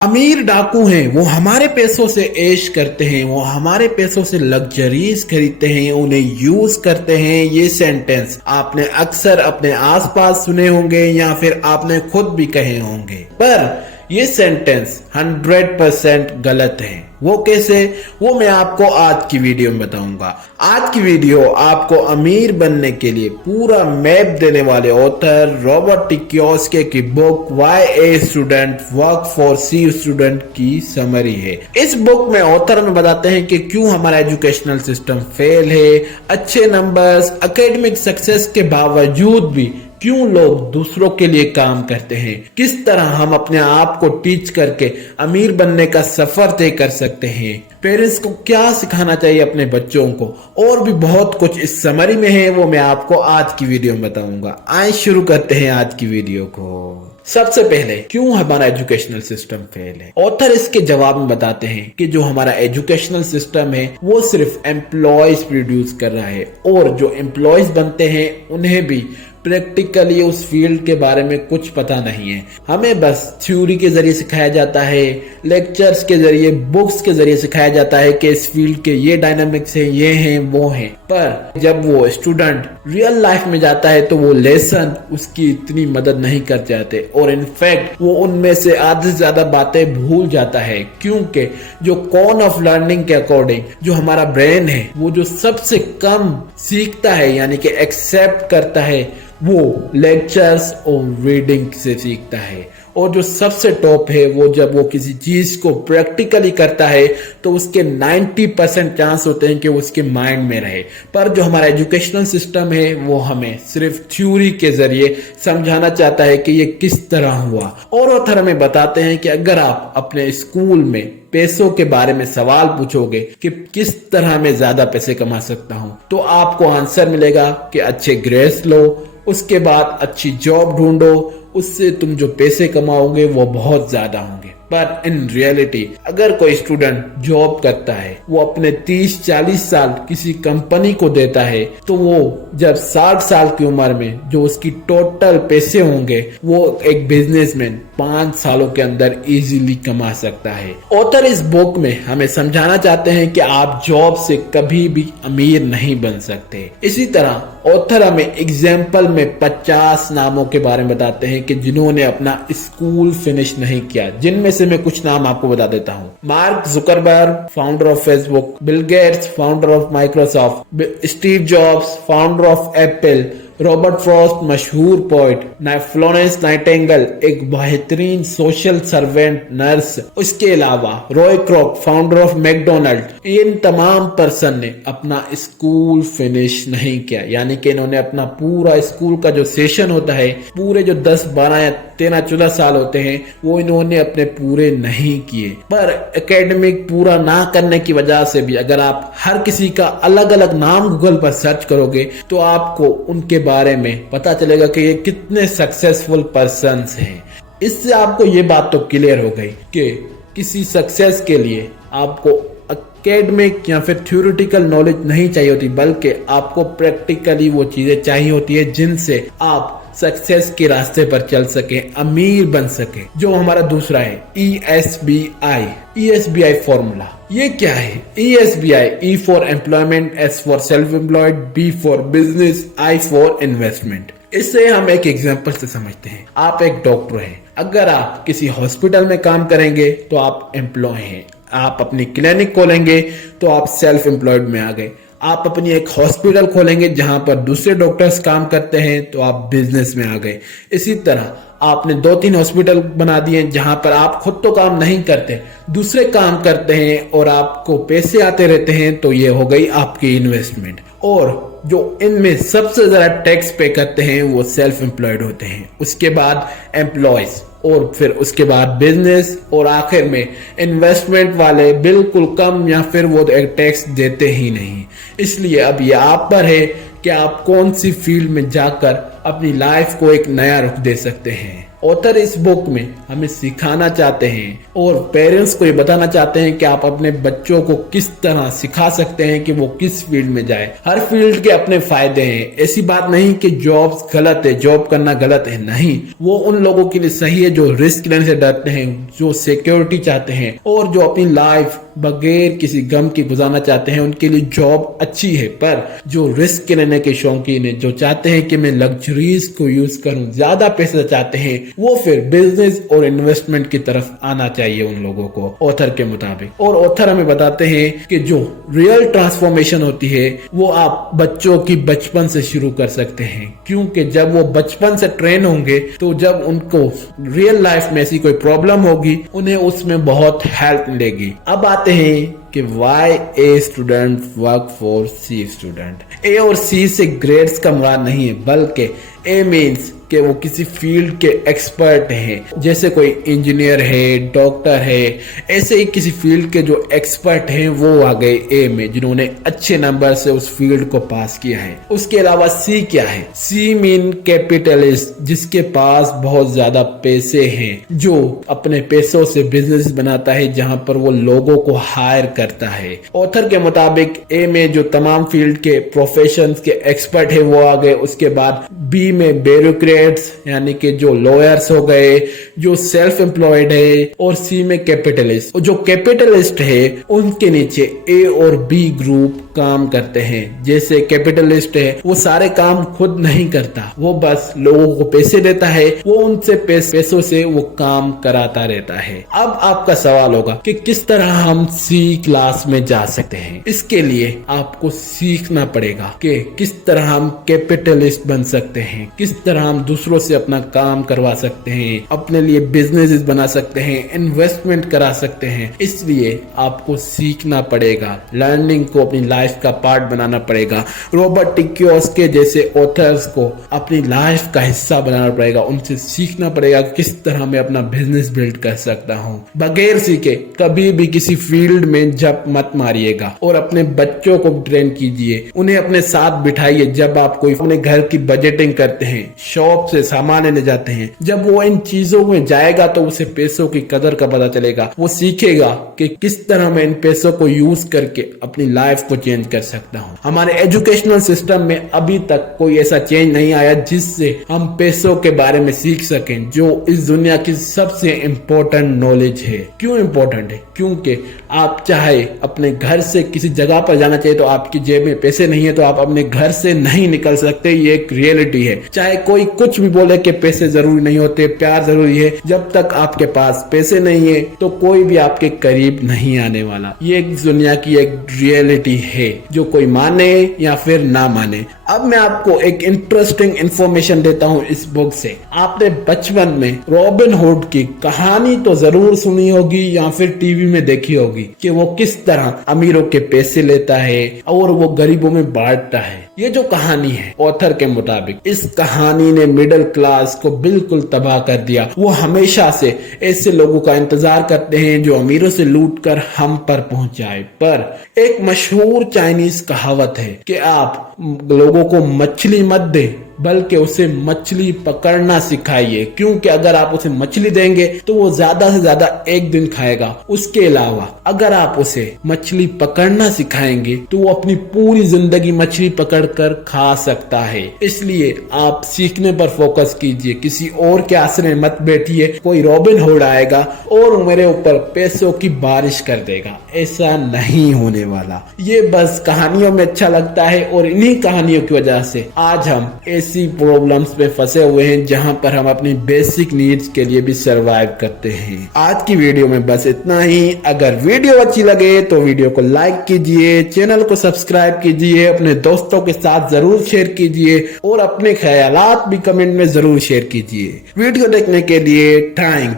अमीर डाकू हैं, वो हमारे पैसों से ऐश करते हैं, वो हमारे पैसों से लग्जरीज खरीदते हैं, उन्हें यूज करते हैं। ये सेंटेंस आपने अक्सर अपने आसपास सुने होंगे या फिर आपने खुद भी कहे होंगे, पर ये सेंटेंस 100% गलत है। वो कैसे, वो मैं आपको आज की वीडियो में बताऊंगा। आज की वीडियो आपको अमीर बनने के लिए पूरा मैप देने वाले ऑथर रॉबर्ट टी कियोसाकी की book why A student work for C student की समरी है। इस बुक में ऑथर हमें बताते हैं कि क्यों हमारा एजुकेशनल सिस्टम फेल है, अच्छे नंबर्स, एकेडमिक सक्सेस के बावजूद भी क्यों लोग दूसरों के लिए काम करते हैं, किस तरह हम अपने आप को टीच करके अमीर बनने का सफर तय कर सकते हैं, पेरेंट्स को क्या सिखाना चाहिए अपने बच्चों को, और भी बहुत कुछ इस समरी में है। वो मैं आपको आज की वीडियो में बताऊंगा। आइए शुरू करते हैं आज की वीडियो को। सबसे पहले क्यों हमारा एजुकेशनल सिस्टम फेल है। ऑथर इसके जवाब में बताते हैं कि जो हमारा एजुकेशनल सिस्टम है वो सिर्फ एम्प्लॉयज प्रोड्यूस कर रहा है, और जो एम्प्लॉयज बनते हैं उन्हें भी प्रैक्टिकली उस फील्ड के बारे में कुछ पता नहीं है। हमें बस थ्योरी के जरिए सिखाया जाता है, लेक्चर्स के जरिए, बुक्स के जरिए सिखाया जाता है कि इस फील्ड के ये डायनामिक्स हैं, ये हैं, वो हैं। पर जब वो स्टूडेंट रियल लाइफ में जाता है तो वो लेसन उसकी इतनी मदद नहीं कर जाते, और इनफैक्ट वो उनमें से आधे से ज्यादा बातें भूल जाता है, क्योंकि जो कॉन ऑफ लर्निंग के अकॉर्डिंग जो हमारा ब्रेन है वो जो सबसे कम सीखता है यानी कि एक्सेप्ट करता है वो लेक्चर्स और रीडिंग से सीखता है, और जो सबसे टॉप है वो जब वो किसी चीज को प्रैक्टिकली करता है तो उसके 90% चांस होते हैं कि वो उसके माइंड में रहे। पर जो हमारा एजुकेशनल सिस्टम है वो हमें सिर्फ थ्योरी के जरिए समझाना चाहता है कि ये किस तरह हुआ। और ऑथर हमें बताते हैं कि अगर आप अपने स्कूल में पैसों के बारे में सवाल पूछोगे कि किस तरह मैं ज्यादा पैसे कमा सकता हूं, तो आपको आंसर मिलेगा कि अच्छे ग्रेड्स लो, उसके बाद अच्छी जॉब ढूंढो, उससे तुम जो पैसे कमाओगे वो बहुत ज्यादा होंगे। पर इन रियलिटी अगर कोई स्टूडेंट जॉब करता है, वो अपने 30-40 साल किसी कंपनी को देता है, तो वो जब 60 साल की उम्र में जो उसकी टोटल पैसे होंगे वो एक बिजनेसमैन 5 सालों के अंदर इजीली कमा सकता है। ऑथर इस बुक में हमें समझाना चाहते हैं कि आप जॉब से कभी भी अमीर नहीं बन सकते। इसी तरह ऑथर हमें एग्जाम्पल में 50 नामों के बारे में बताते हैं कि जिन्होंने अपना स्कूल फिनिश नहीं किया, जिनमें से मैं कुछ नाम आपको बता देता हूँ। Mark Zuckerberg, founder of Facebook, Bill Gates, founder of Microsoft, Steve jobs, founder of Apple, Robert Frost, मशहूर पोइट, फ्लोरेंस नाइटिंगेल, एक बेहतरीन सोशल सर्वेंट नर्स, उसके अलावा रॉय क्रॉक, फाउंडर ऑफ मैकडोनल्ड। इन तमाम पर्सन ने अपना स्कूल फिनिश नहीं किया, यानी कि इन्होंने अपना पूरा स्कूल का जो सेशन होता है, पूरे जो 10, 12 या 13-14 साल होते हैं, वो इन्होंने अपने पूरे नहीं किए। पर एकेडमिक पूरा ना करने की वजह से भी अगर आप हर किसी का अलग अलग नाम गूगल पर सर्च करोगे तो आपको उनके बारे में पता चलेगा कि ये कितने सक्सेसफुल पर्सन्स हैं। इससे आपको ये बात तो क्लियर हो गई कि किसी सक्सेस के लिए आपको एकेडमिक या फिर थ्योरेटिकल नॉलेज नहीं चाहिए होती, बल्कि आपको प्रैक्टिकली वो चीजें चाहिए होती है जिनसे आप सक्सेस के रास्ते पर चल सके, अमीर बन सके। जो हमारा दूसरा है ESBI फॉर्मूला। ये क्या है? ESBI, E for employment, S for self employed, B for business, I for investment. इससे हम एक एग्जांपल से समझते हैं। आप एक डॉक्टर हैं, अगर आप किसी हॉस्पिटल में काम करेंगे तो आप एम्प्लॉय हैं, आप अपनी क्लिनिक खोलेंगे तो आप सेल्फ एम्प्लॉयड में आ गए, आप अपनी एक हॉस्पिटल खोलेंगे जहां पर दूसरे डॉक्टर्स काम करते हैं तो आप बिजनेस में आ गए। इसी तरह आपने 2-3 हॉस्पिटल बना दिए जहां पर आप खुद तो काम नहीं करते, दूसरे काम करते हैं और आपको पैसे आते रहते हैं, तो ये हो गई आपकी इन्वेस्टमेंट। और जो इनमें सबसे ज्यादा टैक्स पे करते हैं वो सेल्फ एम्प्लॉयड होते हैं, उसके बाद एम्प्लॉयज, और फिर उसके बाद बिजनेस, और आखिर में इन्वेस्टमेंट वाले बिल्कुल कम या फिर वो टैक्स देते ही नहीं। इसलिए अब ये आप पर है कि आप कौन सी फील्ड में जाकर अपनी लाइफ को एक नया रुख दे सकते हैं। ऑथर इस बुक में हमें सिखाना चाहते हैं और पेरेंट्स को ये बताना चाहते हैं कि आप अपने बच्चों को किस तरह सिखा सकते हैं कि वो किस फील्ड में जाए। हर फील्ड के अपने फायदे हैं। ऐसी बात नहीं कि जॉब गलत है, जॉब करना गलत है, नहीं, वो उन लोगों के लिए सही है जो रिस्क लेने से डरते हैं, जो सिक्योरिटी चाहते हैं और जो अपनी लाइफ बगैर किसी गम की गुजारना चाहते हैं। उनके लिए जॉब अच्छी है, पर जो रिस्क लेने के शौकीन है, जो चाहते हैं कि मैं लग्जरीज को यूज करूं, ज्यादा पैसे चाहते हैं, वो फिर बिजनेस और इन्वेस्टमेंट की तरफ आना चाहिए उन लोगों को ऑथर के मुताबिक। और ऑथर हमें बताते हैं कि जो रियल ट्रांसफॉर्मेशन होती है वो आप बच्चों की बचपन से शुरू कर सकते हैं, क्योंकि जब वो बचपन से ट्रेन होंगे तो जब उनको रियल लाइफ में ऐसी कोई प्रॉब्लम होगी उन्हें उसमें बहुत हेल्प मिलेगी। अब आते हैं कि why A student work for C student. A और सी से ग्रेड्स का मुराद नहीं है, बल्कि ए मीन्स कि वो किसी फील्ड के एक्सपर्ट हैं, जैसे कोई इंजीनियर है, डॉक्टर है, ऐसे ही किसी फील्ड के जो एक्सपर्ट हैं वो आ गए ए में, जिन्होंने अच्छे नंबर से उस फील्ड को पास किया है। उसके अलावा सी क्या है? सी मीन कैपिटलिस्ट, जिसके पास बहुत ज्यादा पैसे हैं, जो अपने पैसों से बिजनेस बनाता है, जहां पर वो लोगों को हायर करता है। ऑथर के मुताबिक ए में जो तमाम फील्ड के प्रोफेशंस के एक्सपर्ट है वो आ गए। उसके बाद बी में ब्यूरोक्रेट्स यानी कि जो लॉयर्स हो गए, जो सेल्फ एम्प्लॉयड है, और सी में कैपिटलिस्ट। जो कैपिटलिस्ट है उनके नीचे ए और बी ग्रुप काम करते हैं। जैसे कैपिटलिस्ट है वो सारे काम खुद नहीं करता, वो बस लोगों को पैसे देता है, वो उनसे पैसों से वो काम कराता रहता है। अब आपका सवाल होगा कि किस तरह हम सी क्लास में जा सकते हैं। इसके लिए आपको सीखना पड़ेगा कि किस तरह हम कैपिटलिस्ट बन सकते हैं, किस तरह हम दूसरों से अपना काम करवा सकते हैं, अपने लिए बिजनेस बना सकते हैं, इन्वेस्टमेंट करा सकते हैं। इसलिए आपको सीखना पड़ेगा, लर्निंग को अपनी लाइफ का पार्ट बनाना पड़ेगा। रॉबर्ट टी कियोसाकी जैसे ऑथर्स को अपनी लाइफ का हिस्सा बनाना पड़ेगा, उनसे सीखना पड़ेगा किस तरह मैं अपना बिजनेस बिल्ड कर सकता हूं। बगैर सीखे कभी भी किसी फील्ड में जंप मत मारिएगा और अपने बच्चों को ट्रेन कीजिए, उन्हें अपने साथ बिठाइए। जब आप कोई अपने घर की बजटिंग करते हैं, शॉप से सामान लेने जाते हैं, जब वो इन चीजों में जाएगा तो उसे पैसों की कदर का पता चलेगा। वो सीखेगा कि किस तरह मैं इन पैसों को यूज करके अपनी लाइफ को चेंज कर सकता हूं। हमारे एजुकेशनल सिस्टम में अभी तक कोई ऐसा चेंज नहीं आया जिससे हम पैसों के बारे में सीख सकें, जो इस दुनिया की सबसे इंपॉर्टेंट नॉलेज है। क्यों इंपॉर्टेंट है? क्योंकि आप चाहे अपने घर से किसी जगह पर जाना चाहिए तो आपकी जेब में पैसे नहीं है तो आप अपने घर से नहीं निकल सकते, ये एक रियलिटी है। चाहे कोई कुछ भी बोले कि पैसे जरूरी नहीं होते, प्यार जरूरी है, जब तक आपके पास पैसे नहीं है तो कोई भी आपके करीब नहीं आने वाला। ये एक दुनिया की एक रियलिटी है, जो कोई माने या फिर ना माने। अब मैं आपको एक इंटरेस्टिंग इंफॉर्मेशन देता हूं इस बुक से। आपने बचपन में रॉबिन हुड की कहानी तो जरूर सुनी होगी या फिर टीवी में देखी होगी कि वो किस तरह अमीरों के पैसे लेता है और वो गरीबों में बांटता है। ये जो कहानी है ऑथर के मुताबिक, इस कहानी ने मिडिल क्लास को बिल्कुल तबाह कर दिया। वो हमेशा से ऐसे लोगों का इंतजार करते हैं जो अमीरों से लूट कर हम पर पहुंच जाए। पर एक मशहूर चाइनीज कहावत है कि आप लोगों को मछली मत दे बल्कि उसे मछली पकड़ना सिखाइए, क्योंकि अगर आप उसे मछली देंगे तो वो ज्यादा से ज्यादा एक दिन खाएगा। उसके अलावा अगर आप उसे मछली पकड़ना सिखाएंगे तो वो अपनी पूरी जिंदगी मछली पकड़कर खा सकता है। इसलिए आप सीखने पर फोकस कीजिए, किसी और के आसरे मत बैठिए। कोई रॉबिन हुड आएगा और मेरे ऊपर पैसों की बारिश कर देगा, ऐसा नहीं होने वाला। ये बस कहानियों में अच्छा लगता है और इन्हीं कहानियों की वजह से आज हम ऐसी प्रॉब्लम्स में फंसे हुए हैं जहां पर हम अपनी बेसिक नीड्स के लिए भी सरवाइव करते हैं। आज की वीडियो में बस इतना ही। अगर वीडियो अच्छी लगे तो वीडियो को लाइक कीजिए, चैनल को सब्सक्राइब कीजिए, अपने दोस्तों के साथ जरूर शेयर कीजिए और अपने ख्यालात भी कमेंट में जरूर शेयर कीजिए। वीडियो देखने के लिए थैंक्स।